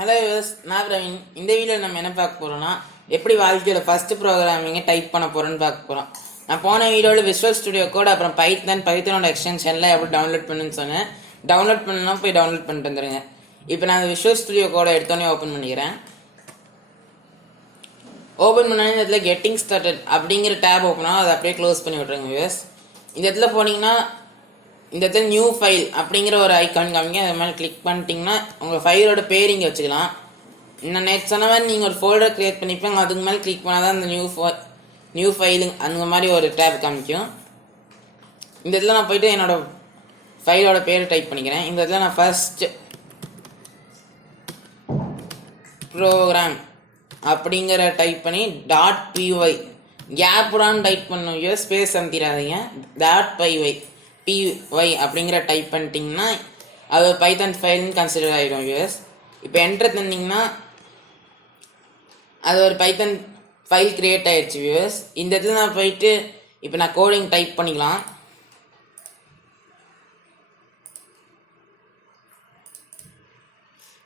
Hello use, நான் பிரவீன். இந்த வீடியோவில் நம்ம என்ன பார்க்க போகிறோம்னா, எப்படி வாழ்க்கையோட ஃபஸ்ட்டு ப்ரோக்ராமிங்கை டைப் பண்ண போகிறோன்னு பார்க்க போகிறோம். நான் போன வீடியோவில் விஷுவல் ஸ்டுடியோ கோட் அப்புறம் பைத்தனோட எக்ஸ்டென்ஷனில் எப்படி டவுன்லோட் பண்ணுன்னு சொன்னேன். டவுன்லோட் பண்ணணும்னா போய் டவுன்லோட் பண்ணிட்டு வந்துடுங்க. இப்போ நான் அந்த விஷுவல் ஸ்டுடியோ கோடை எடுத்தோன்னே ஓப்பன் பண்ணிக்கிறேன். ஓப்பன் பண்ணோன்னே இந்த இடத்துல கெட்டிங் ஸ்டார்டட் அப்படிங்கிற டேப் ஓப்பன் ஆகும். அதை அப்படியே க்ளோஸ் பண்ணி விட்ருங்க யூஸ். இந்த இடத்துல போனீங்கன்னா இந்த இடத்துல நியூ ஃபைல் அப்படிங்கிற ஒரு ஐக்கான் காமிங்க. அது மாதிரி கிளிக் பண்ணிட்டீங்கன்னா உங்கள் ஃபைலோட பேர் இங்கே வச்சுக்கலாம். நான் நேற்று சொன்ன மாதிரி நீங்கள் ஒரு ஃபோல்டர் க்ரியேட் பண்ணிப்பீங்க. அதுக்கு மேலே கிளிக் பண்ணால் தான் அந்த நியூ ஃபைலு அந்த மாதிரி ஒரு டேப் காமிக்கும். இந்த இடத்துல நான் போயிட்டு என்னோட ஃபைலோட பேர் டைப் பண்ணிக்கிறேன். இந்த இடத்துல நான் ஃபர்ஸ்ட் ப்ரோக்ராம் அப்படிங்கிற டைப் பண்ணி .py கேப்புடான்னு டைப் பண்ணும். ஸ்பேஸ் அமுத்திடாதீங்க. .py அப்படிங்கிற டைப் பண்ணிட்டீங்கன்னா அது பைத்தான் ஃபைல்னு கன்சிடர் ஆகிடும் யூஎஸ். இப்போ என்டர் தந்தீங்கன்னா அது ஒரு பைத்தான் ஃபைல் க்ரியேட் ஆகிடுச்சு யூஎஸ். இந்த இடத்துல நான் போயிட்டு இப்போ நான் கோடிங் டைப் பண்ணிக்கலாம்.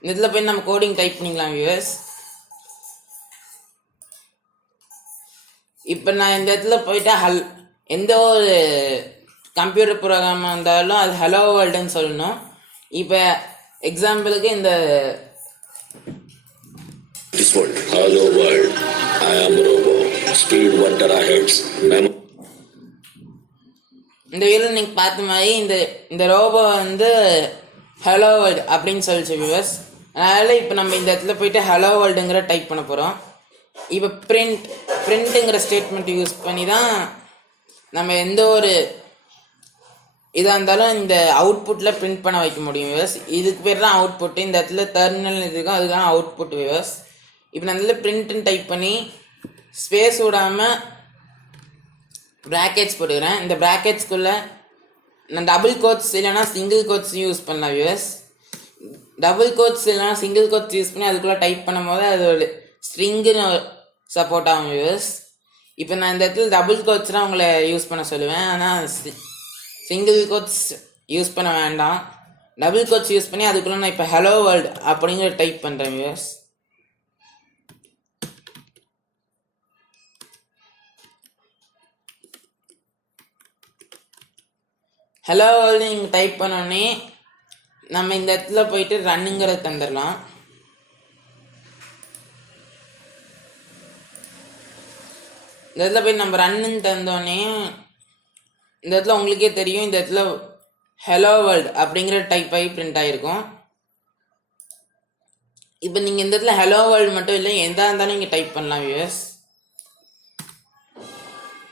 இந்த இடத்துல போய் நம்ம கோடிங் டைப் பண்ணிக்கலாம் யூஎஸ். இப்போ நான் இந்த இடத்துல போயிட்டு எந்த ஒரு கம்ப்யூட்டர் ப்ரோக்ராமாக இருந்தாலும் அது ஹலோ வேர்ல்டுன்னு சொல்லணும். இப்போ எக்ஸாம்பிளுக்கு இந்த Hello world, I am Robo. Speed 1 terahertz. இந்த வீடியோ நீங்கள் பார்த்த மாதிரி இந்த ரோபோ வந்து ஹலோ வேர்ல்டு அப்படின்னு சொல்லிச்சு வியூவர்ஸ். அதனால் இப்போ நம்ம இந்த இடத்துல போயிட்டு ஹலோ வேர்ல்டுங்கிற டைப் பண்ண போகிறோம். இப்போ பிரிண்ட்டுங்கிற ஸ்டேட்மெண்ட் யூஸ் பண்ணி தான் நம்ம எந்த ஒரு இதாக இருந்தாலும் இந்த அவுட்புட்டில் பிரிண்ட் பண்ண வைக்க முடியும் வியூவர்ஸ். இதுக்கு பேர் தான் அவுட்புட்டு. இந்த இடத்துல டெர்மினல் இதுக்கும் அதுக்கான அவுட்புட் வியூவர்ஸ். இப்போ நான் இதில் பிரிண்ட்டுன்னு டைப் பண்ணி ஸ்பேஸ் விடாமல் ப்ராக்கெட்ஸ் போட்டுக்கிறேன். இந்த ப்ராக்கெட்ஸ்குள்ளே நான் டபுள் கோட்ஸ் இல்லைனா சிங்கிள் கோட்ஸ் யூஸ் பண்ணலாம் வியூவர்ஸ். டபுள் கோட்ஸ் இல்லைனா சிங்கிள் கோட்ஸ் யூஸ் பண்ணி அதுக்குள்ளே டைப் பண்ணும் போது அது ஒரு ஸ்ட்ரிங்குன்னு சப்போர்ட் ஆகும் வியூவர்ஸ். இப்போ நான் இந்த இடத்துல டபுள் கோட்ஸ் தான் உங்களை யூஸ் பண்ண சொல்லுவேன். ஆனால் சிங்கிள் கோட்ஸ் யூஸ் பண்ண வேண்டாம். டபுள் கோட்ஸ் யூஸ் பண்ணி அதுக்குள்ளே நான் இப்போ ஹலோ வேர்ல்டு அப்படிங்கிற டைப் பண்ணுறேன் வியூவர்ஸ். ஹலோ வேர்ல்டு நீங்கள் டைப் பண்ணோடனே நம்ம இந்த இடத்துல போயிட்டு ரன்னுங்கிறத தந்துடலாம். இந்த இடத்துல போய் நம்ம ரன்னுன்னு தந்தோடனே இந்த இடத்துல உங்களுக்கே தெரியும். இந்த இடத்துல ஹலோ வேர்ல்டு அப்படிங்கிற டைப் ஆகி பிரிண்ட் ஆகிருக்கும். இப்போ நீங்கள் இந்த இடத்துல ஹலோ வேர்ல்டு மட்டும் இல்லை எதாக இருந்தாலும் நீங்கள் டைப் பண்ணலாம் வியூவர்ஸ்.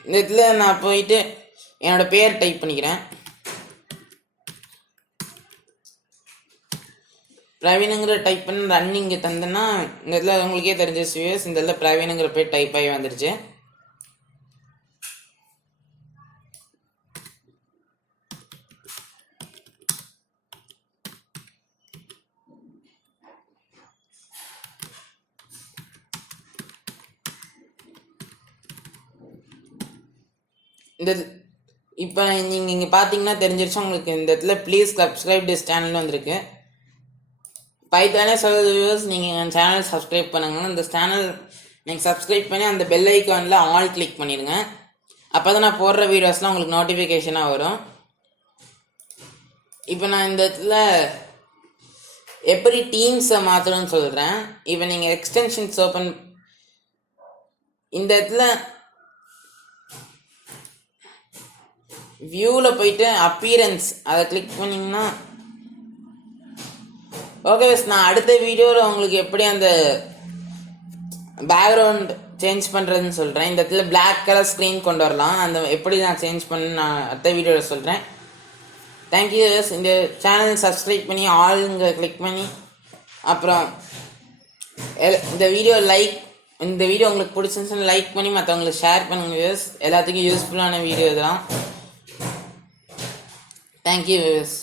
இந்த இடத்துல நான் போயிட்டு என்னோட பேர் டைப் பண்ணிக்கிறேன். பிரவீனுங்கிற டைப் பண்ணி ரன்னிங்க தந்தேன்னா இந்த இடத்துல உங்களுக்கே தெரிஞ்சிச்சு வியூவர்ஸ். இந்த இடத்துல பிரவீனுங்கிற பேர் டைப் ஆகி வந்துருச்சு. இந்த இப்போ நீங்கள் இங்கே பார்த்தீங்கன்னா தெரிஞ்சிருச்சு உங்களுக்கு. இந்த இடத்துல ப்ளீஸ் சப்ஸ்கிரைப் திஸ் சேனல் வந்திருக்கு. பைத்தானே சொல்லுது வியூவர்ஸ், நீங்கள் என் சேனல் சப்ஸ்கிரைப் பண்ணுங்கன்னா இந்த சேனல் நீங்கள் சப்ஸ்கிரைப் பண்ணி அந்த பெல் ஐக்கானில் ஆல் கிளிக் பண்ணிடுங்க. அப்போ தான் நான் போடுற வீடியோஸ்லாம் உங்களுக்கு நோட்டிஃபிகேஷனாக வரும். இப்போ நான் இந்த இடத்துல எப்படி டீம்ஸை மாற்றணும்னு சொல்கிறேன். இப்போ நீங்கள் எக்ஸ்டென்ஷன்ஸ் ஓப்பன் இந்த இடத்துல வியூவில் போயிட்டு அப்பியரன்ஸ் அதை கிளிக் பண்ணிங்கன்னா ஓகே பஸ். நான் அடுத்த வீடியோவில் உங்களுக்கு எப்படி அந்த பேக்ரவுண்ட் சேஞ்ச் பண்ணுறதுன்னு சொல்கிறேன். இந்த இடத்துல பிளாக் கலர் ஸ்க்ரீன் கொண்டு வரலாம். அந்த எப்படி நான் சேஞ்ச் பண்ணு நான் அடுத்த வீடியோவில் சொல்கிறேன். தேங்க்யூ. இந்த சேனல் சப்ஸ்கிரைப் பண்ணி ஆளுங்க கிளிக் பண்ணி அப்புறம் இந்த வீடியோ உங்களுக்கு பிடிச்சிருந்துச்சுன்னு லைக் பண்ணி மற்றவங்களுக்கு ஷேர் பண்ணுங்க வியூவர்ஸ். எல்லாத்துக்கும் யூஸ்ஃபுல்லான வீடியோ இதெல்லாம். Thank you viewers.